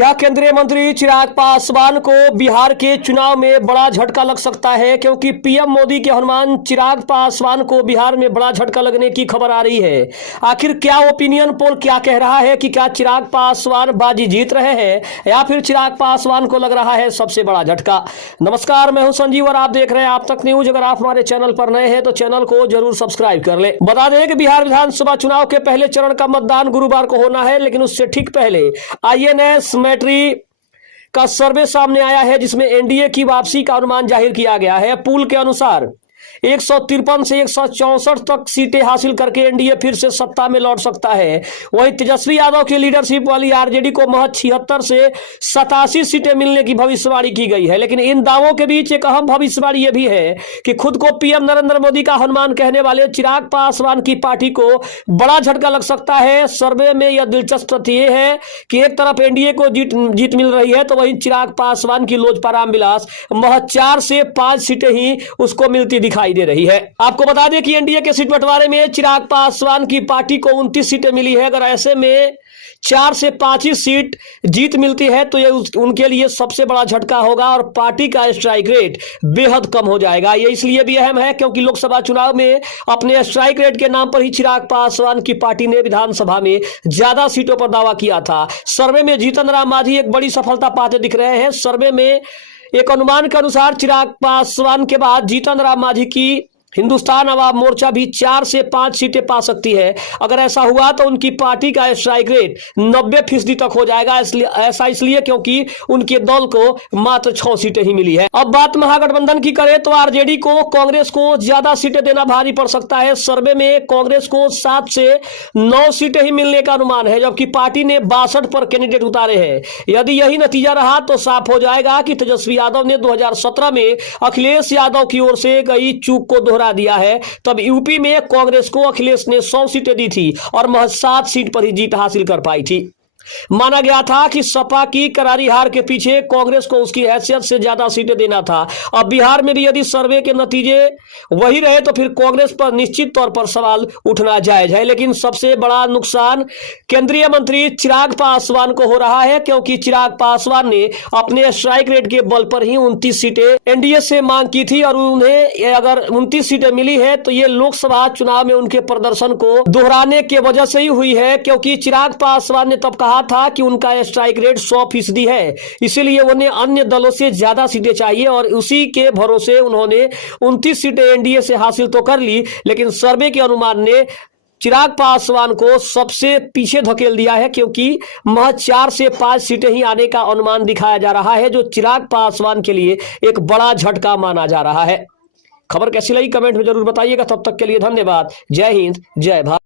क्या केंद्रीय मंत्री चिराग पासवान को बिहार के चुनाव में बड़ा झटका लग सकता है? क्योंकि पीएम मोदी के अनुमान चिराग पासवान को बिहार में बड़ा झटका लगने की खबर आ रही है। आखिर क्या ओपिनियन पोल क्या कह रहा है कि क्या चिराग पासवान बाजी जीत रहे हैं या फिर चिराग पासवान को लग रहा है सबसे बड़ा झटका? नमस्कार, मैं हूं संजीव और आप देख रहे हैं आप तक न्यूज। अगर आप हमारे चैनल पर नए हैं तो चैनल को जरूर सब्सक्राइब कर ले। बता दें कि बिहार विधानसभा चुनाव के पहले चरण का मतदान गुरुवार को होना है, लेकिन उससे ठीक पहले INS मैट्री का सर्वे सामने आया है, जिसमें एनडीए की वापसी का अनुमान जाहिर किया गया है। पूल के अनुसार 153 से 164 तक सीटें हासिल करके एनडीए फिर से सत्ता में लौट सकता है। वहीं तेजस्वी यादव की लीडरशिप वाली आरजेडी को महज 76 से 87 सीटें मिलने की भविष्यवाणी की गई है। लेकिन इन दावों के बीच एक अहम भविष्यवाणी यह भी है कि खुद को पीएम नरेंद्र मोदी का हनुमान कहने वाले चिराग पासवान की पार्टी को बड़ा झटका लग सकता है। सर्वे में यह दिलचस्प तथ्य यह है कि एक तरफ एनडीए को जीत मिल रही है, तो वहीं चिराग पासवान की लोजपा रामविलास महज 4 से 5 सीटें ही उसको मिलती दिखाई दे रही है। आपको बता दें कि एनडीए के सीट बंटवारे में चिराग पासवान की पार्टी को 29 सीटें मिली है। अगर ऐसे में 4 से 5 ही सीट जीत मिलती है तो यह उनके लिए सबसे बड़ा झटका होगा और पार्टी का स्ट्राइक रेट बेहद कम हो जाएगा। यह इसलिए भी अहम है क्योंकि लोकसभा चुनाव में अपने स्ट्राइक रेट के नाम पर ही चिराग पासवान की पार्टी ने विधानसभा में ज्यादा सीटों पर दावा किया था। सर्वे में जीतन राम मांझी एक बड़ी सफलता पाते दिख रहे हैं। सर्वे में एक अनुमान के अनुसार चिराग पासवान के बाद जीतन राम मांझी की हिंदुस्तान अवाम मोर्चा भी 4 से 5 सीटें पा सकती है। अगर ऐसा हुआ तो उनकी पार्टी का स्ट्राइक रेट 90% तक हो जाएगा। ऐसा इसलिए क्योंकि उनके दल को मात्र 6 सीटें ही मिली है। अब बात महागठबंधन की करें तो आरजेडी को कांग्रेस को ज्यादा सीटें देना भारी पड़ सकता है। सर्वे में कांग्रेस को 7 से 9 सीटें ही मिलने का अनुमान है, जबकि पार्टी ने 62 पर कैंडिडेट उतारे हैं। यदि यही नतीजा रहा तो साफ हो जाएगा कि तेजस्वी यादव ने 2017 में अखिलेश यादव की ओर से गई चूक को दिया है। तब यूपी में कांग्रेस को अखिलेश ने 100 सीटें दी थी और महज 7 सीट पर ही जीत हासिल कर पाई थी। माना गया था कि सपा की करारी हार के पीछे कांग्रेस को उसकी हैसियत से ज्यादा सीटें देना था। अब बिहार में भी यदि सर्वे के नतीजे वही रहे तो फिर कांग्रेस पर निश्चित तौर पर सवाल उठना जायज है। लेकिन सबसे बड़ा नुकसान केंद्रीय मंत्री चिराग पासवान को हो रहा है, क्योंकि चिराग पासवान ने अपने स्ट्राइक रेट के बल पर ही 29 सीटें एनडीए से मांग की थी और उन्हें अगर 29 सीटें मिली है तो ये लोकसभा चुनाव में उनके प्रदर्शन को दोहराने की वजह से ही हुई है। क्योंकि चिराग पासवान ने तब कहा था कि उनका स्ट्राइक रेट 100% है, इसीलिए उन्हें अन्य दलों से ज्यादा सीटें चाहिए और उसी के भरोसे उन्होंने 29 सीटें एनडीए से हासिल तो कर ली। लेकिन सर्वे के अनुमान ने चिराग पासवान को सबसे पीछे धकेल दिया है, क्योंकि महज 4 से 5 सीटें ही आने का अनुमान दिखाया जा रहा है, जो चिराग पासवान के लिए एक बड़ा झटका माना जा रहा है। खबर कैसी लगी कमेंट में जरूर बताइएगा। तब तक के लिए धन्यवाद। जय हिंद, जय भारत।